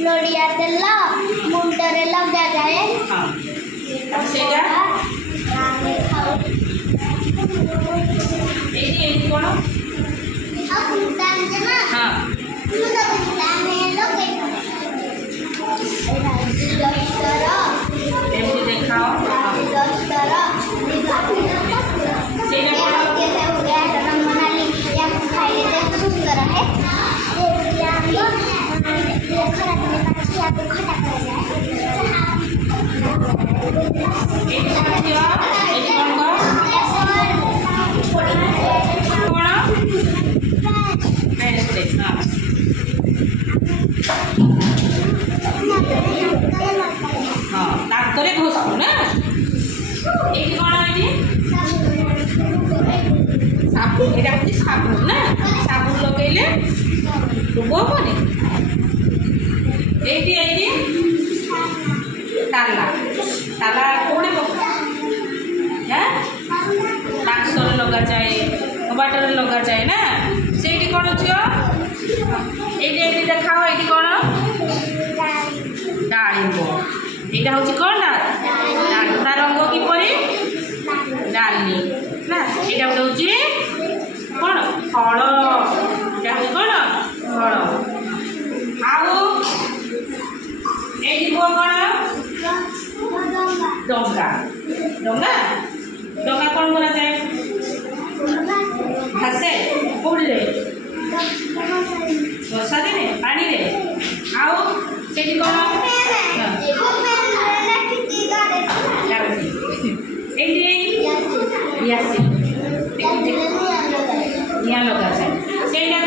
नड़िया तेल मुंडरे लगा जाए दांतरे घोषू ना ये कौन है साबुन ये साबुन ना साबुन लगेले रोग हेनी ये ताला ताला कौन बाक्सर लगा जाए कबाटर लगा जाए ना से कौन झील ये देखाओ ये कौन डालिंब यहाँ हूँ कौन ना ता रंग किपर डाली ना यहाँ गोटे हूँ कौन फल यहाँ हूँ कौन फल आउ ये कौन डंगा डंगा डंगा कौन करा जाए भासे कौड़े वर्षा दिने पानी रे आउ से कौन निया लगा जाए